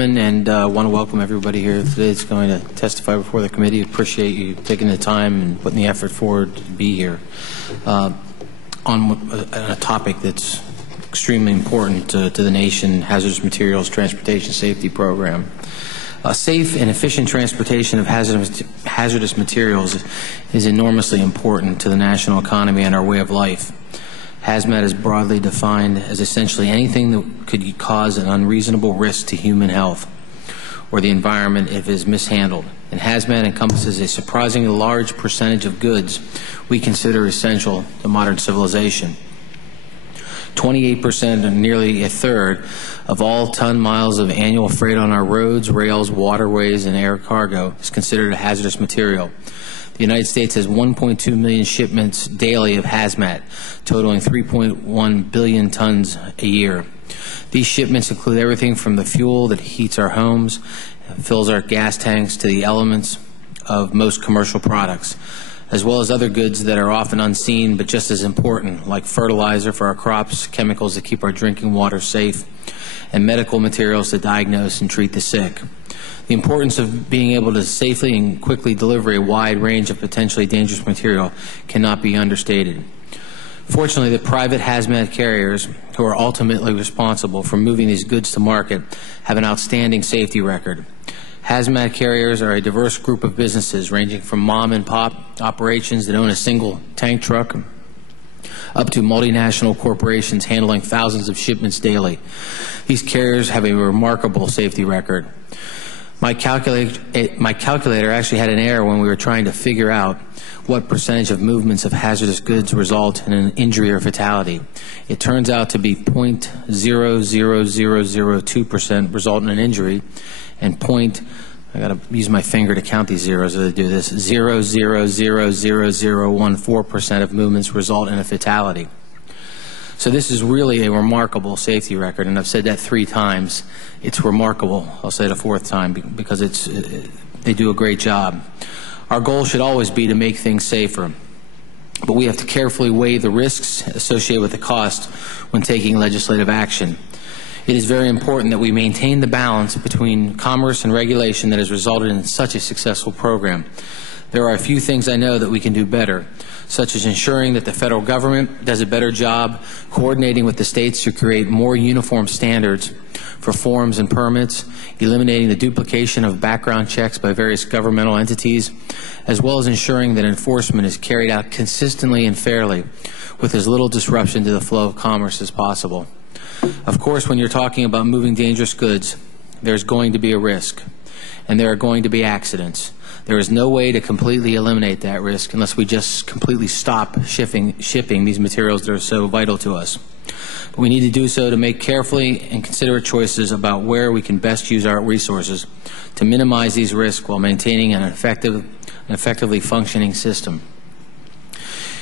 And want to welcome everybody here today that's going to testify before the committee. Appreciate you taking the time and putting the effort forward to be here on a topic that's extremely important to the nation, Hazardous Materials Transportation Safety Program. Safe and efficient transportation of hazardous materials is enormously important to the national economy and our way of life. Hazmat is broadly defined as essentially anything that could cause an unreasonable risk to human health or the environment if it is mishandled. And hazmat encompasses a surprisingly large percentage of goods we consider essential to modern civilization. 28%, or nearly a third, of all ton miles of annual freight on our roads, rails, waterways, and air cargo is considered a hazardous material. The United States has 1.2 million shipments daily of hazmat, totaling 3.1 billion tons a year. These shipments include everything from the fuel that heats our homes, fills our gas tanks, to the elements of most commercial products, as well as other goods that are often unseen but just as important, like fertilizer for our crops, chemicals that keep our drinking water safe, and medical materials to diagnose and treat the sick. The importance of being able to safely and quickly deliver a wide range of potentially dangerous material cannot be understated. Fortunately, the private hazmat carriers, who are ultimately responsible for moving these goods to market, have an outstanding safety record. Hazmat carriers are a diverse group of businesses ranging from mom-and-pop operations that own a single tank truck up to multinational corporations handling thousands of shipments daily. These carriers have a remarkable safety record. My calculator actually had an error when we were trying to figure out what percentage of movements of hazardous goods result in an injury or fatality. It turns out to be 0.00002% result in an injury, and I got to use my finger to count these zeros as I do this, 0.0000014% of movements result in a fatality. So this is really a remarkable safety record, and I've said that 3 times. It's remarkable. I'll say it a 4th time because they do a great job. Our goal should always be to make things safer, but we have to carefully weigh the risks associated with the cost when taking legislative action. It is very important that we maintain the balance between commerce and regulation that has resulted in such a successful program. There are a few things I know that we can do better, such as ensuring that the federal government does a better job coordinating with the states to create more uniform standards for forms and permits, eliminating the duplication of background checks by various governmental entities, as well as ensuring that enforcement is carried out consistently and fairly with as little disruption to the flow of commerce as possible. Of course, when you're talking about moving dangerous goods, there's going to be a risk, and there are going to be accidents. There is no way to completely eliminate that risk unless we just completely stop shipping these materials that are so vital to us. But we need to do so to make carefully and considerate choices about where we can best use our resources to minimize these risks while maintaining an effectively functioning system.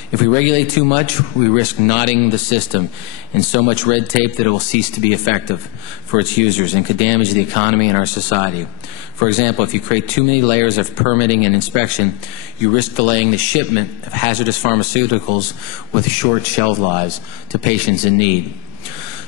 If we regulate too much, we risk knotting the system in so much red tape that it will cease to be effective for its users and could damage the economy and our society. For example, if you create too many layers of permitting and inspection, you risk delaying the shipment of hazardous pharmaceuticals with short shelf lives to patients in need.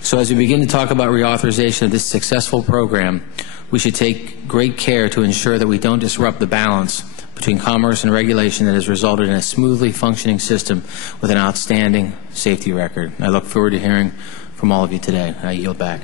So as we begin to talk about reauthorization of this successful program, we should take great care to ensure that we don't disrupt the balance between commerce and regulation that has resulted in a smoothly functioning system with an outstanding safety record. I look forward to hearing from all of you today. I yield back.